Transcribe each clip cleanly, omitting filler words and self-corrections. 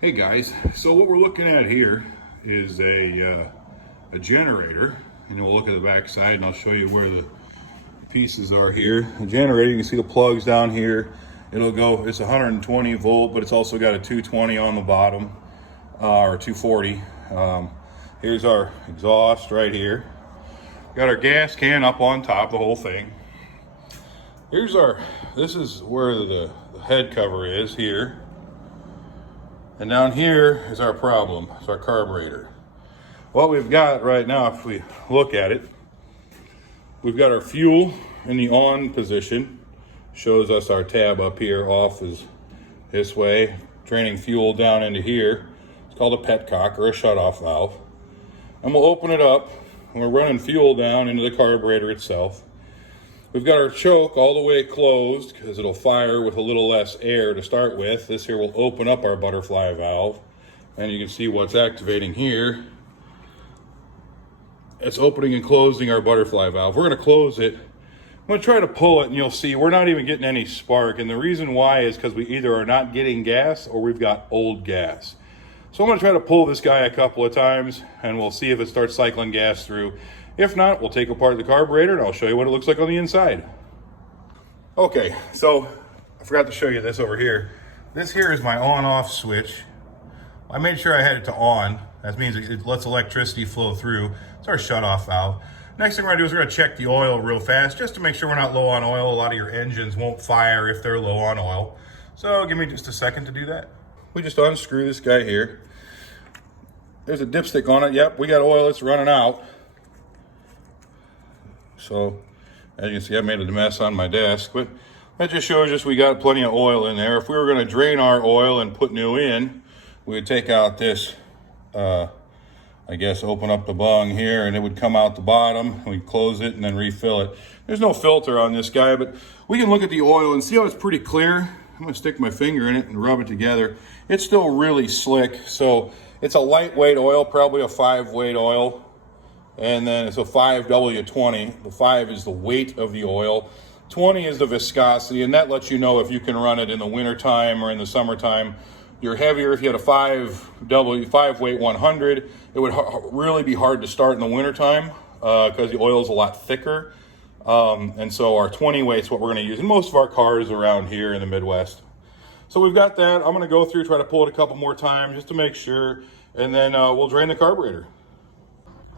Hey guys, so what we're looking at here is a generator, and we'll look at the back side and I'll show you where the pieces are here. The generator, you can see the plugs down here. It's 120 volt, but it's also got a 220 on the bottom, or 240. Here's our exhaust right here. Got our gas can up on top, the whole thing. This is where the head cover is here. And down here is our problem. It's our carburetor. What we've got right now, if we look at it, we've got our fuel in the on position. Shows us our tab up here. Off is this way, draining fuel down into here. It's called a petcock or a shutoff valve. And we'll open it up, and we're running fuel down into the carburetor itself. We've got our choke all the way closed because it'll fire with a little less air to start with. This here will open up our butterfly valve, and you can see what's activating here. It's opening and closing our butterfly valve. We're going to close it. I'm going to try to pull it, and you'll see we're not even getting any spark. And the reason why is because we either are not getting gas or we've got old gas. So I'm going to try to pull this guy a couple of times, and we'll see if it starts cycling gas through. If not, we'll take apart the carburetor and I'll show you what it looks like on the inside. Okay, so I forgot to show you this over here. This here is my on-off switch. I made sure I had it to on. That means it lets electricity flow through. It's our shut-off valve. Next thing we're gonna do is we're gonna check the oil real fast just to make sure we're not low on oil. A lot of your engines won't fire if they're low on oil. So give me just a second to do that. We just unscrew this guy here. There's a dipstick on it. Yep, we got oil, it's running out. So, as you can see, I made a mess on my desk, but that just shows us we got plenty of oil in there. If we were going to drain our oil and put new in, we would take out this, I guess, open up the bung here, and it would come out the bottom. We'd close it and then refill it. There's no filter on this guy, but we can look at the oil and see how it's pretty clear. I'm going to stick my finger in it and rub it together. It's still really slick, so it's a lightweight oil, probably a 5-weight oil. And then it's a 5W20. The 5 is the weight of the oil. 20 is the viscosity, and that lets you know if you can run it in the wintertime or in the summertime. You're heavier. If you had a 5 weight 100, it would really be hard to start in the wintertime because the oil is a lot thicker. And so our 20 weight is what we're going to use in most of our cars around here in the Midwest. So we've got that. I'm going to go through, try to pull it a couple more times just to make sure, and then we'll drain the carburetor.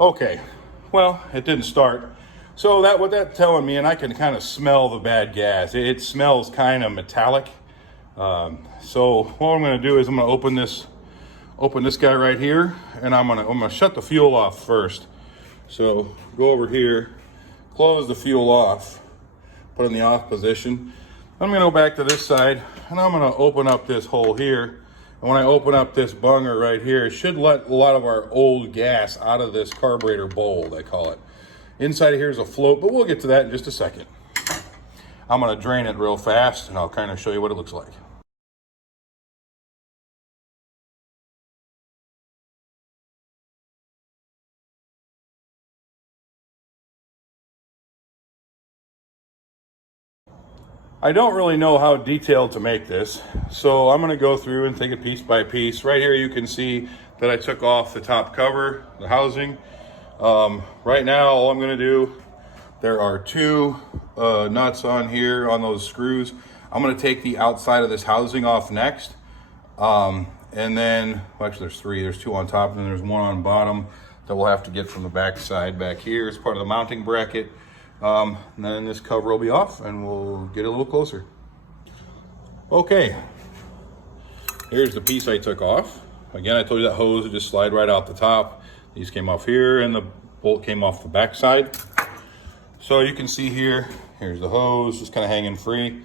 Okay, well, it didn't start. So what that's telling me, and I can kind of smell the bad gas. It smells kind of metallic. So what I'm going to do is I'm going to open this guy right here, and I'm going to shut the fuel off first. So go over here, close the fuel off, put it in the off position. I'm going to go back to this side, and I'm going to open up this hole here. And when I open up this bunger right here, it should let a lot of our old gas out of this carburetor bowl, they call it. Inside of here is a float, but we'll get to that in just a second. I'm going to drain it real fast, and I'll kind of show you what it looks like. I don't really know how detailed to make this, so I'm going to go through and take it piece by piece. Right here you can see that I took off the top cover, the housing. Right now all I'm going to do, there are two nuts on here on those screws. I'm going to take the outside of this housing off next. And then, well, actually there's three. There's two on top and then there's one on bottom that we'll have to get from the back side back here as part of the mounting bracket. And then this cover will be off and we'll get a little closer. Okay, here's the piece I took off. Again, I told you that hose would just slide right out the top. These came off here and the bolt came off the back side. So you can see here, here's the hose just kind of hanging free.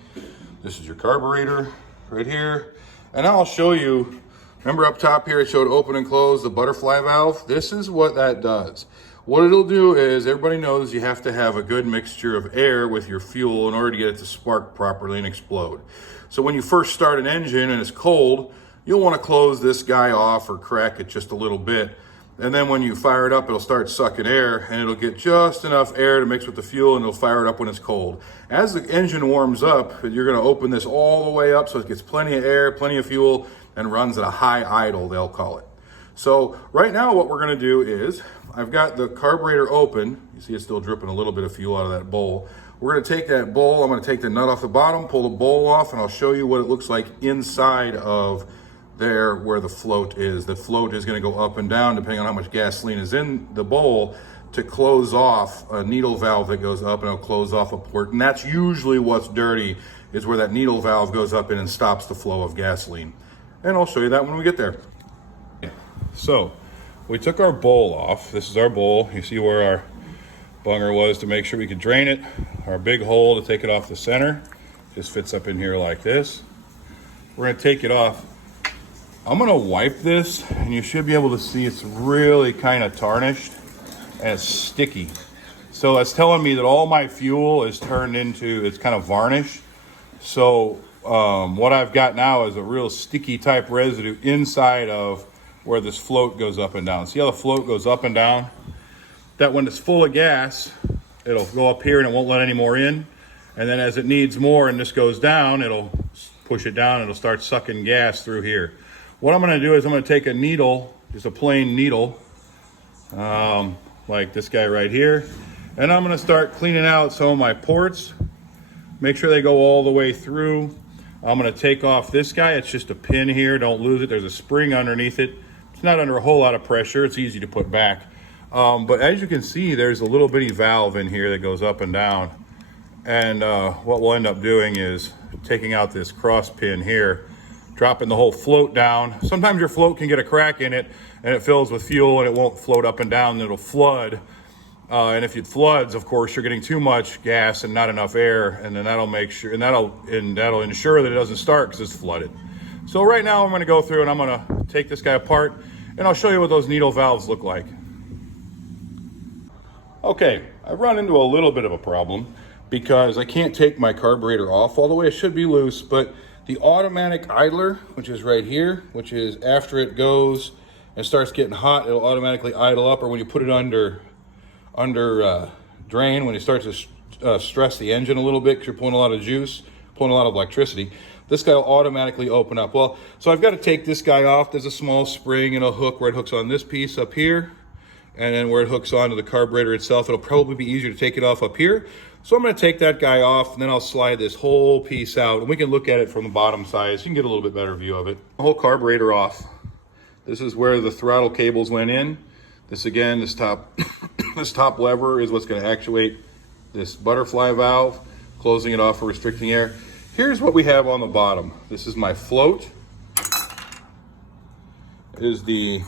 This is your carburetor right here. And I'll show you, remember up top here it showed open and close the butterfly valve? This is what that does. What it'll do is, everybody knows you have to have a good mixture of air with your fuel in order to get it to spark properly and explode. So when you first start an engine and it's cold, you'll want to close this guy off or crack it just a little bit. And then when you fire it up, it'll start sucking air and it'll get just enough air to mix with the fuel and it'll fire it up when it's cold. As the engine warms up, you're going to open this all the way up so it gets plenty of air, plenty of fuel, and runs at a high idle, they'll call it. So right now what we're gonna do is, I've got the carburetor open. You see it's still dripping a little bit of fuel out of that bowl. We're gonna take that bowl, I'm gonna take the nut off the bottom, pull the bowl off, and I'll show you what it looks like inside of there where the float is. The float is gonna go up and down depending on how much gasoline is in the bowl to close off a needle valve that goes up, and it'll close off a port. And that's usually what's dirty, is where that needle valve goes up in and stops the flow of gasoline. And I'll show you that when we get there. So we took our bowl off. This is our bowl. You see where our bunger was to make sure we could drain it. Our big hole to take it off the center just fits up in here like this. We're gonna take it off. I'm gonna wipe this, and you should be able to see it's really kind of tarnished and it's sticky. So that's telling me that all my fuel is turned into, it's kind of varnish. So what I've got now is a real sticky type residue inside of where this float goes up and down. See how the float goes up and down? That when it's full of gas, it'll go up here and it won't let any more in. And then as it needs more and this goes down, it'll push it down and it'll start sucking gas through here. What I'm gonna do is I'm gonna take a needle, just a plain needle, like this guy right here, and I'm gonna start cleaning out some of my ports, make sure they go all the way through. I'm gonna take off this guy, it's just a pin here, don't lose it, there's a spring underneath it. It's not under a whole lot of pressure, it's easy to put back. But as you can see, there's a little bitty valve in here that goes up and down. And what we'll end up doing is taking out this cross pin here, dropping the whole float down. Sometimes your float can get a crack in it and it fills with fuel and it won't float up and down, and it'll flood. And if it floods, of course, you're getting too much gas and not enough air, and then that'll make sure, and that'll ensure that it doesn't start because it's flooded. So right now I'm gonna go through and I'm gonna take this guy apart and I'll show you what those needle valves look like. Okay, I've run into a little bit of a problem because I can't take my carburetor off all the way. It should be loose, but the automatic idler, which is right here, which is after it goes and starts getting hot, it'll automatically idle up, or when you put it under drain, when it starts to stress the engine a little bit because you're pulling a lot of juice, pulling a lot of electricity, this guy will automatically open up. Well, so I've got to take this guy off. There's a small spring and a hook where it hooks on this piece up here, and then where it hooks onto the carburetor itself. It'll probably be easier to take it off up here. So I'm gonna take that guy off, and then I'll slide this whole piece out, and we can look at it from the bottom side so you can get a little bit better view of it. The whole carburetor off. This is where the throttle cables went in. This again, this top, this top lever is what's gonna actuate this butterfly valve, closing it off for restricting air. Here's what we have on the bottom. This is my float. Is the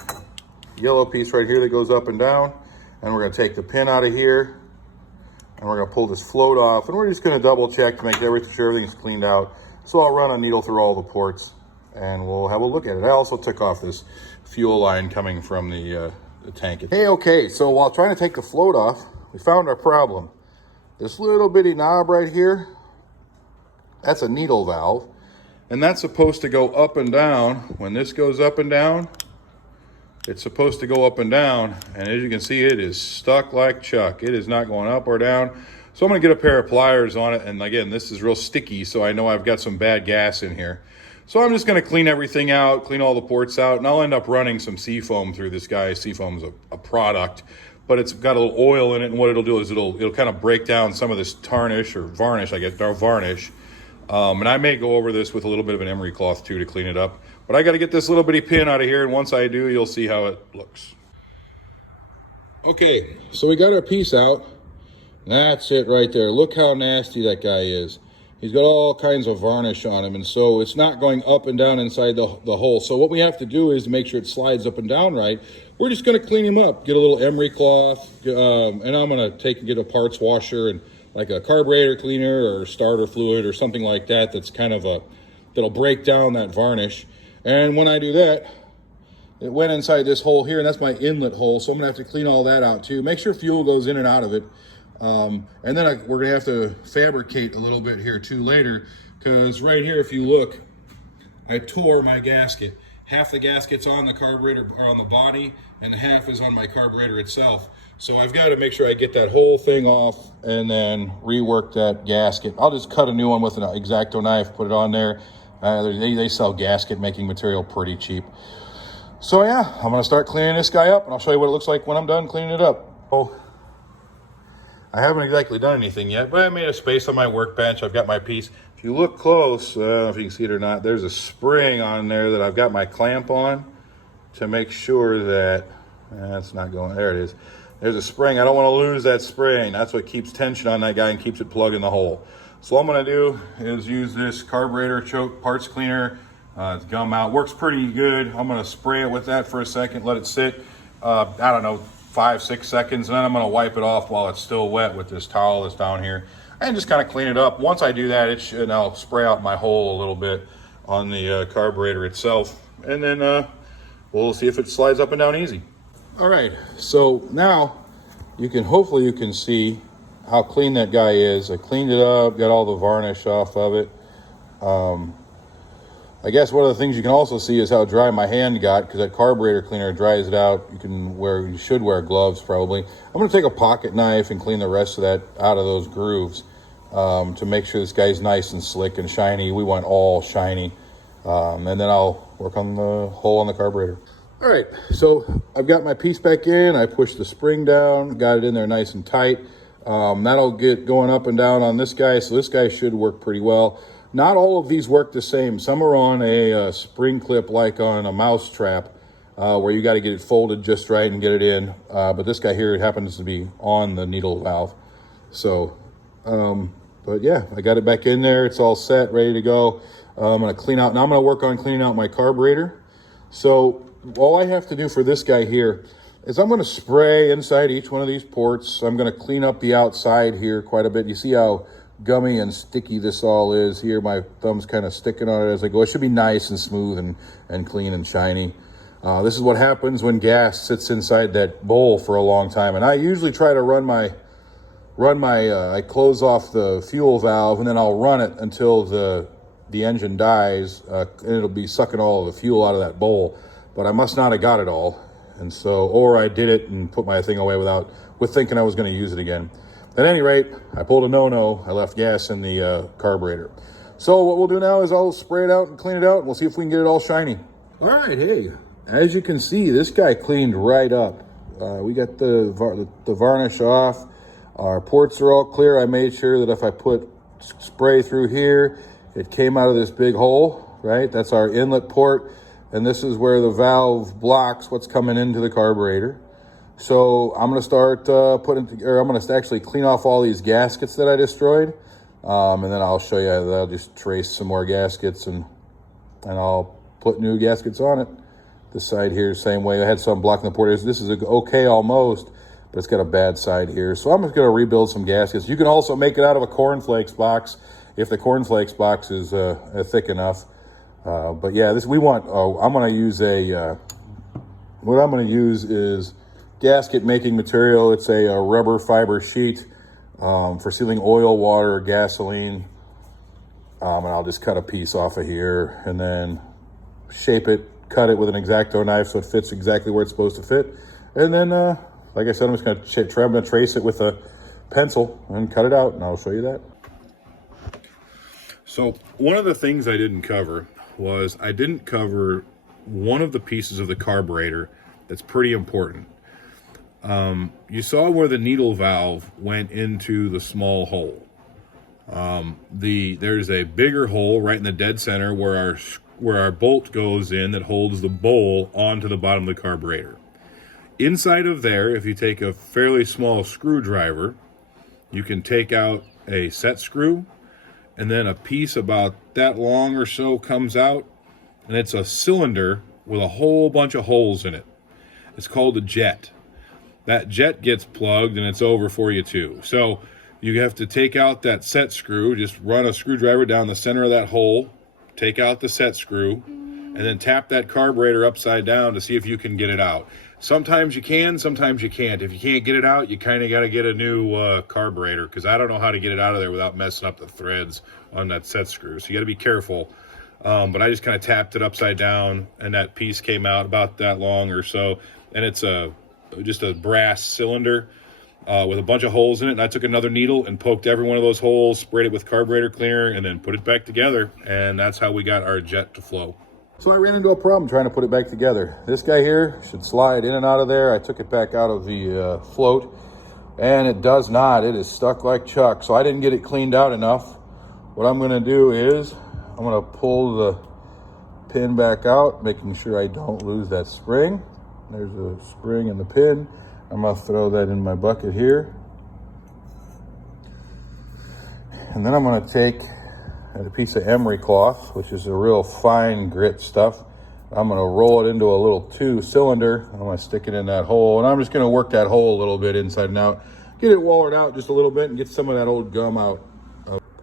yellow piece right here that goes up and down, and we're gonna take the pin out of here, and we're gonna pull this float off, and we're just gonna double check to make sure everything's cleaned out. So I'll run a needle through all the ports, and we'll have a look at it. I also took off this fuel line coming from the tank. Hey, okay, so while trying to take the float off, we found our problem. This little bitty knob right here, that's a needle valve, and that's supposed to go up and down. When this goes up and down, it's supposed to go up and down, and as you can see, it is stuck like Chuck. It is not going up or down. So I'm gonna get a pair of pliers on it, and again, this is real sticky, so I know I've got some bad gas in here. So I'm just gonna clean everything out, clean all the ports out, and I'll end up running some seafoam through this guy. Seafoam's a product, but it's got a little oil in it, and what it'll do is it'll kind of break down some of this tarnish or varnish, I guess, varnish. And I may go over this with a little bit of an emery cloth too to clean it up. But I got to get this little bitty pin out of here, and once I do, you'll see how it looks. Okay, so we got our piece out. That's it right there. Look how nasty that guy is. He's got all kinds of varnish on him, and so it's not going up and down inside the hole. So what we have to do is to make sure it slides up and down right. We're just going to clean him up. Get a little emery cloth, and I'm going to get a parts washer and like a carburetor cleaner or starter fluid or something like that. That's kind of that'll break down that varnish. And when I do that, it went inside this hole here, and that's my inlet hole. So I'm gonna have to clean all that out too. Make sure fuel goes in and out of it. And then we're gonna have to fabricate a little bit here too later, because right here, if you look, I tore my gasket. Half the gasket's on the carburetor or on the body, and half is on my carburetor itself. So I've got to make sure I get that whole thing off and then rework that gasket. I'll just cut a new one with an X-Acto knife, put it on there, They sell gasket making material pretty cheap. So yeah, I'm gonna start cleaning this guy up, and I'll show you what it looks like when I'm done cleaning it up. Oh, I haven't exactly done anything yet, but I made a space on my workbench. I've got my piece. If you look close, I don't know if you can see it or not, there's a spring on there that I've got my clamp on to make sure that, that's not going, there it is. There's a spring. I don't want to lose that spring. That's what keeps tension on that guy and keeps it plugged in the hole. So what I'm going to do is use this carburetor choke parts cleaner. It's gum out. Works pretty good. I'm going to spray it with that for a second, let it sit, I don't know, 5-6 seconds, and then I'm going to wipe it off while it's still wet with this towel that's down here, and just kind of clean it up. Once I do that, it should, and I'll spray out my hole a little bit on the carburetor itself, and then we'll see if it slides up and down easy. All right, so now hopefully you can see how clean that guy is. I cleaned it up, got all the varnish off of it. I guess one of the things you can also see is how dry my hand got, because that carburetor cleaner dries it out. You should wear gloves probably. I'm going to take a pocket knife and clean the rest of that out of those grooves to make sure this guy's nice and slick and shiny. We want all shiny. And then I'll work on the hole on the carburetor. All right, so I've got my piece back in. I pushed the spring down, got it in there nice and tight. That'll get going up and down on this guy, so this guy should work pretty well. Not all of these work the same. Some are on a spring clip like on a mouse trap where you got to get it folded just right and get it in. But this guy here, it happens to be on the needle valve. So, but yeah, I got it back in there. It's all set, ready to go. I'm going to clean out. Now I'm going to work on cleaning out my carburetor. So all I have to do for this guy here is I'm going to spray inside each one of these ports. I'm going to clean up the outside here quite a bit. You see how gummy and sticky this all is here. My thumb's kind of sticking on it as I go. It should be nice and smooth and clean and shiny. This is what happens when gas sits inside that bowl for a long time. And I usually try to I close off the fuel valve, and then I'll run it until the engine dies, and it'll be sucking all of the fuel out of that bowl. But I must not have got it all. And so, or I did it and put my thing away with thinking I was going to use it again. At any rate, I pulled a no-no. I left gas in the carburetor. So what we'll do now is I'll spray it out and clean it out, and we'll see if we can get it all shiny. All right, hey, as you can see, this guy cleaned right up. We got the varnish off. Our ports are all clear. I made sure that if I put spray through here, it came out of this big hole, right? That's our inlet port, and this is where the valve blocks what's coming into the carburetor. So I'm going to start I'm going to actually clean off all these gaskets that I destroyed. And then I'll show you that I'll just trace some more gaskets and I'll put new gaskets on it. This side here, same way. I had some blocking the port. This is okay almost, but it's got a bad side here. So I'm just going to rebuild some gaskets. You can also make it out of a cornflakes box if the cornflakes box is thick enough. But yeah, I'm going to use what I'm going to use is gasket making material. It's a rubber fiber sheet for sealing oil, water, or gasoline. And I'll just cut a piece off of here and then shape it, cut it with an X-Acto knife so it fits exactly where it's supposed to fit. And then, like I said, I'm just going to trace it with a pencil and cut it out, and I'll show you that. So one of the things I didn't cover was I didn't cover one of the pieces of the carburetor that's pretty important. You saw where the needle valve went into the small hole. There's a bigger hole right in the dead center where our bolt goes in that holds the bowl onto the bottom of the carburetor. Inside of there, if you take a fairly small screwdriver, you can take out a set screw, and then a piece about that long or so comes out, and it's a cylinder with a whole bunch of holes in it. It's called a jet. That jet gets plugged and it's over for you too. So you have to take out that set screw, just run a screwdriver down the center of that hole, take out the set screw, and then tap that carburetor upside down to see if you can get it out. Sometimes you can, sometimes you can't. If you can't get it out, you kind of got to get a new carburetor, because I don't know how to get it out of there without messing up the threads on that set screw. So you got to be careful. But I just kind of tapped it upside down, and that piece came out about that long or so. And it's just a brass cylinder. with a bunch of holes in it. And I took another needle and poked every one of those holes, sprayed it with carburetor cleaner, and then put it back together. And that's how we got our jet to flow. So I ran into a problem trying to put it back together. This guy here should slide in and out of there. I took it back out of the float, and it does not. It is stuck like Chuck. So I didn't get it cleaned out enough. What I'm gonna do is I'm gonna pull the pin back out, making sure I don't lose that spring. There's a spring in the pin. I'm gonna throw that in my bucket here. And then I'm gonna take a piece of emery cloth, which is a real fine grit stuff. I'm gonna roll it into a little 2-cylinder. I'm gonna stick it in that hole, and I'm just gonna work that hole a little bit inside and out. Get it wallered out just a little bit and get some of that old gum out.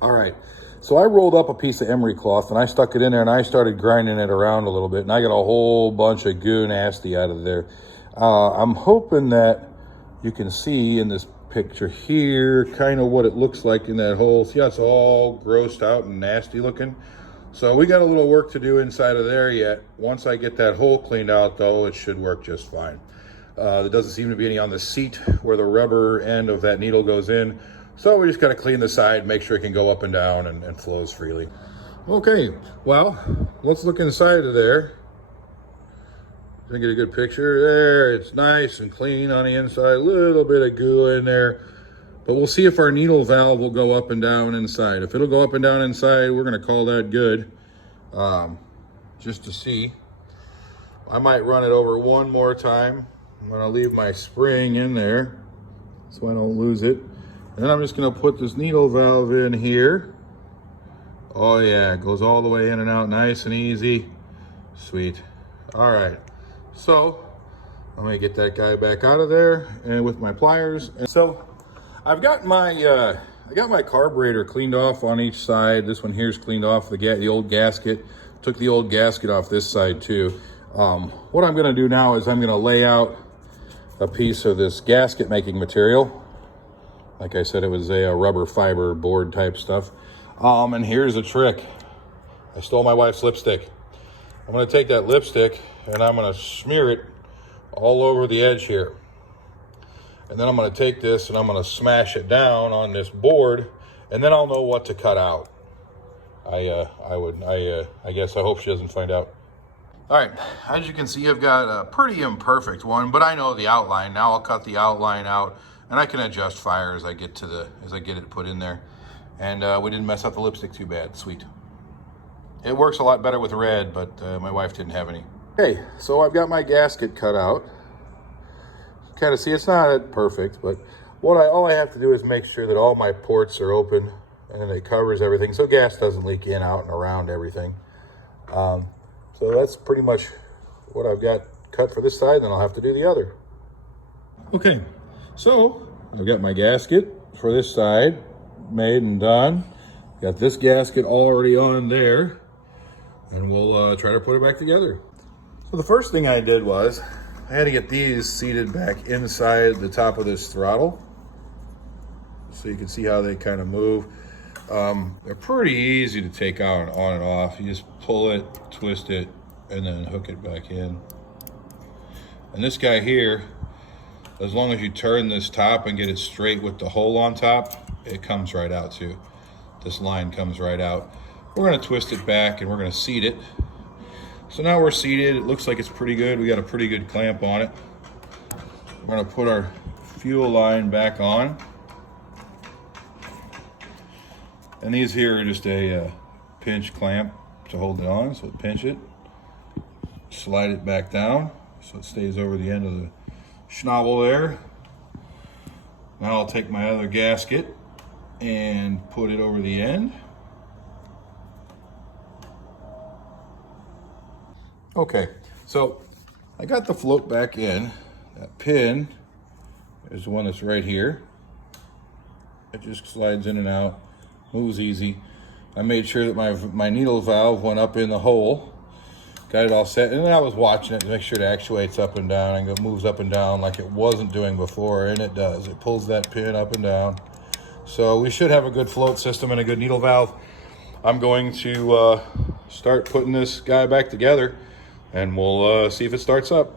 All right, so I rolled up a piece of emery cloth and I stuck it in there and I started grinding it around a little bit, and I got a whole bunch of goo nasty out of there. I'm hoping that you can see in this picture here kind of what it looks like in that hole. See how it's all grossed out and nasty looking? So we got a little work to do inside of there yet. Once I get that hole cleaned out though, it should work just fine. There doesn't seem to be any on the seat where the rubber end of that needle goes in. So we just got to clean the side, make sure it can go up and down and flows freely. Okay, well, let's look inside of there. Get a good picture there. It's nice and clean on the inside, a little bit of goo in there, but we'll see if our needle valve will go up and down inside. If it'll go up and down inside, we're going to call that good. Just to see, I might run it over one more time. I'm going to leave my spring in there so I don't lose it. And then I'm just going to put this needle valve in here. Oh yeah, it goes all the way in and out nice and easy. Sweet. All right. So I'm gonna get that guy back out of there and with my pliers. And so I've got my I got my carburetor cleaned off on each side. This one here's cleaned off the old gasket. Took the old gasket off this side too. What I'm gonna do now is I'm gonna lay out a piece of this gasket making material. Like I said, it was a rubber fiber board type stuff. And here's a trick. I stole my wife's lipstick. I'm gonna take that lipstick and I'm gonna smear it all over the edge here. And then I'm gonna take this and I'm gonna smash it down on this board, and then I'll know what to cut out. I guess I hope she doesn't find out. All right, as you can see, I've got a pretty imperfect one, but I know the outline. Now I'll cut the outline out and I can adjust fire as I get it put in there. And we didn't mess up the lipstick too bad. Sweet. It works a lot better with red, but my wife didn't have any. Okay, so I've got my gasket cut out. Kind of see it's not perfect, but all I have to do is make sure that all my ports are open and it covers everything so gas doesn't leak in, out, and around everything. So that's pretty much what I've got cut for this side, then I'll have to do the other. Okay, so I've got my gasket for this side made and done. Got this gasket already on there, and we'll try to put it back together. So the first thing I did was I had to get these seated back inside the top of this throttle so you can see how they kind of move. They're pretty easy to take out on and off. You just pull it, twist it, and then hook it back in. And this guy here, as long as you turn this top and get it straight with the hole on top, it comes right out too. This line comes right out. We're gonna twist it back and we're gonna seat it. So now we're seated. It looks like it's pretty good. We got a pretty good clamp on it. We're gonna put our fuel line back on. And these here are just a pinch clamp to hold it on. So pinch it, slide it back down so it stays over the end of the schnabel there. Now I'll take my other gasket and put it over the end. Okay, so I got the float back in. That pin is the one that's right here. It just slides in and out, moves easy. I made sure that my needle valve went up in the hole. Got it all set, and then I was watching it to make sure it actuates up and down and it moves up and down like it wasn't doing before, and it does. It pulls that pin up and down. So we should have a good float system and a good needle valve. I'm going to start putting this guy back together, and we'll see if it starts up.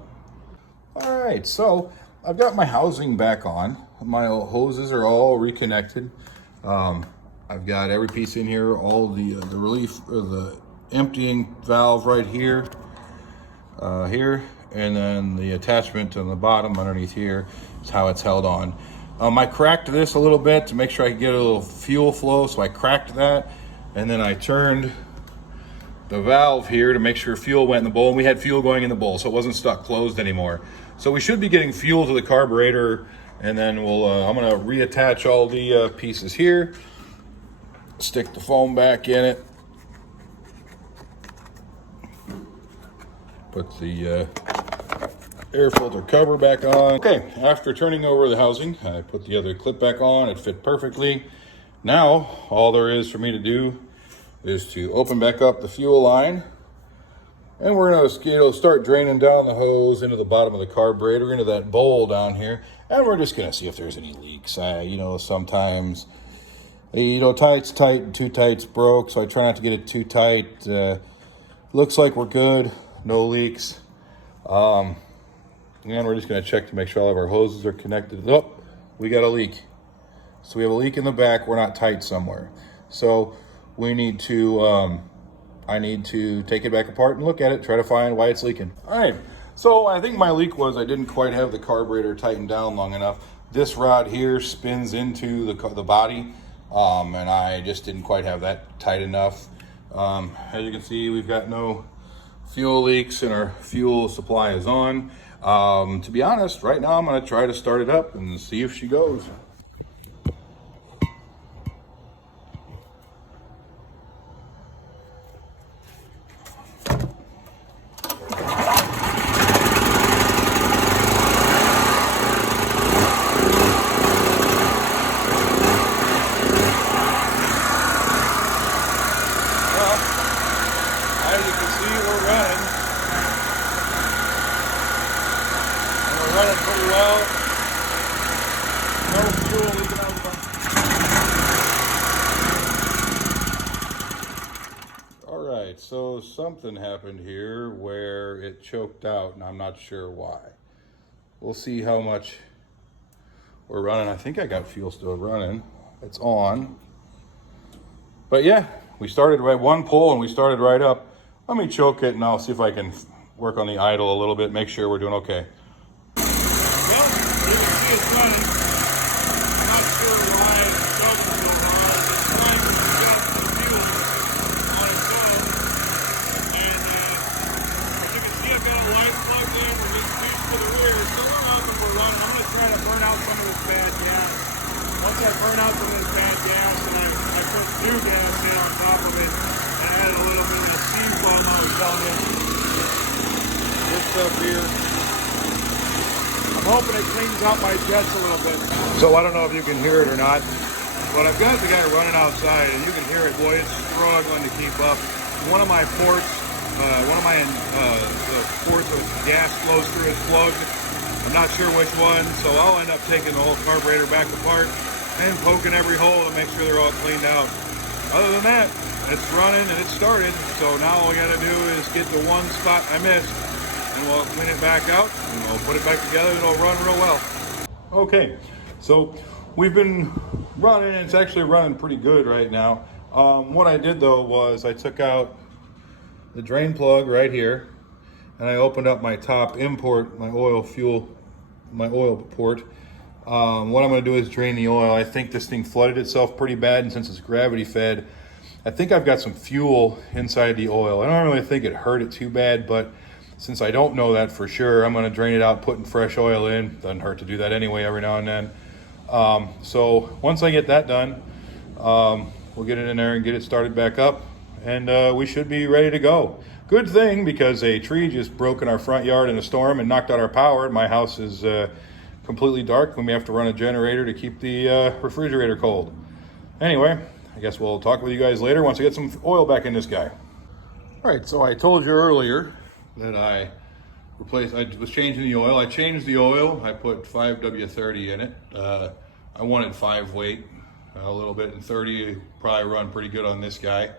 All right, so I've got my housing back on. my hoses are all reconnected. I've got every piece in here, all the relief or the emptying valve right here, and then the attachment on the bottom underneath here is how it's held on. I cracked this a little bit to make sure I could get a little fuel flow, so I cracked that, and then I turned the valve here to make sure fuel went in the bowl, and we had fuel going in the bowl, so it wasn't stuck closed anymore. So we should be getting fuel to the carburetor, and then we'll I'm gonna reattach all the pieces here, stick the foam back in it, put the air filter cover back on. Okay, after turning over the housing, I put the other clip back on. It fit perfectly. Now, all there is for me to do is to open back up the fuel line, and we're gonna start draining down the hose into the bottom of the carburetor, into that bowl down here, and we're just gonna see if there's any leaks. Sometimes, tight's tight and too tight's broke, so I try not to get it too tight. Looks like we're good, no leaks. And we're just gonna check to make sure all of our hoses are connected. Oh, we got a leak. So we have a leak in the back, we're not tight somewhere. So we need to, I need to take it back apart and look at it, try to find why it's leaking. All right, so I think my leak was I didn't quite have the carburetor tightened down long enough. This rod here spins into the body, and I just didn't quite have that tight enough. As you can see, we've got no fuel leaks and our fuel supply is on. To be honest, right now I'm gonna try to start it up and see if she goes. As you can see, we're running. And we're running pretty well. No fuel leaking out of the pump. All right, so something happened here where it choked out, and I'm not sure why. We'll see how much we're running. I think I got fuel still running. It's on. But yeah, we started right one pull and we started right up. Let me choke it and I'll see if I can work on the idle a little bit, make sure we're doing okay. Well, you can see it's running. I'm not sure why it's choking so hard. It's trying to adjust the fuel on its own. And as you can see, I've got a light plugged in with this piece to the rear. So we're up and we're running. I'm going to try to burn out some of this bad gas. Once I burn out some of this bad gas, and I put new gas in on top of it, and I added a little bit of that steam foam I was telling you. This stuff here, I'm hoping it cleans out my jets a little bit. So I don't know if you can hear it or not, but I've got the guy running outside, and you can hear it. Boy, it's struggling to keep up. One of my ports, the ports where gas flows through is plugged. I'm not sure which one, so I'll end up taking the whole carburetor back apart and poking every hole to make sure they're all cleaned out. Other than that, it's running and it's started, so now all we gotta do is get the one spot I missed, and we'll clean it back out, and we'll put it back together, and it'll run real well. Okay, so we've been running, and it's actually running pretty good right now. What I did though was I took out the drain plug right here, and I opened up my top import, my oil port. What I'm gonna do is drain the oil. I think this thing flooded itself pretty bad, and since it's gravity fed, I think I've got some fuel inside the oil. I don't really think it hurt it too bad, but since I don't know that for sure, I'm gonna drain it out, putting fresh oil in. Doesn't hurt to do that anyway every now and then. So once I get that done, we'll get it in there and get it started back up, and we should be ready to go. Good thing, because a tree just broke in our front yard in a storm and knocked out our power. My house is completely dark when we have to run a generator to keep the refrigerator cold. Anyway, I guess we'll talk with you guys later once I get some oil back in this guy. All right, so I told you earlier that I was changing the oil. I changed the oil. I put 5W30 in it. I wanted 5 weight, a little bit, and 30 probably run pretty good on this guy.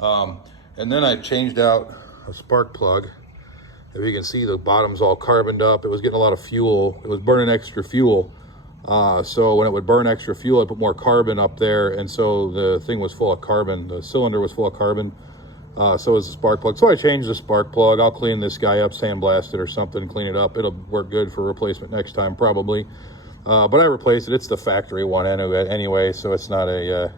And then I changed out a spark plug. If you can see, the bottom's all carboned up. It was getting a lot of fuel. It was burning extra fuel So when it would burn extra fuel, I'd put more carbon up there, and so the thing was full of carbon. The cylinder was full of carbon. So was the spark plug. So I changed the spark plug. I'll clean this guy up, sandblast it or something, clean it up. It'll work good for replacement next time, probably. But I replaced it. It's the factory one anyway, so it's not a,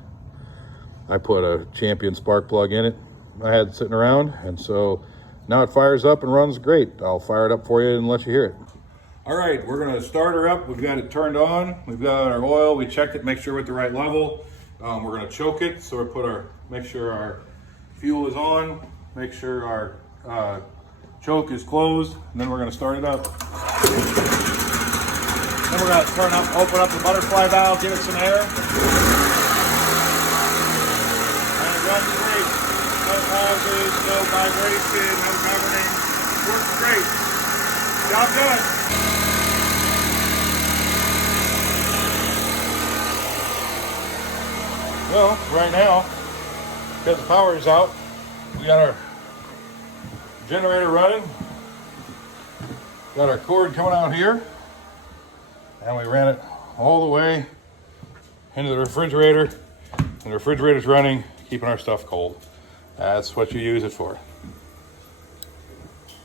I put a Champion spark plug in it. I had it sitting around, and so now it fires up and runs great. I'll fire it up for you and let you hear it. All right, we're gonna start her up. We've got it turned on. We've got our oil. We checked it, make sure we're at the right level. We're gonna choke it. So make sure our fuel is on, make sure our choke is closed, and then we're gonna start it up. Then we're gonna open up the butterfly valve, give it some air. And it runs great. No pauses, no vibration, no governing. Works great. Job done. Well, right now, because the power is out, we got our generator running, got our cord coming out here, and we ran it all the way into the refrigerator, and the refrigerator's running, keeping our stuff cold. That's what you use it for.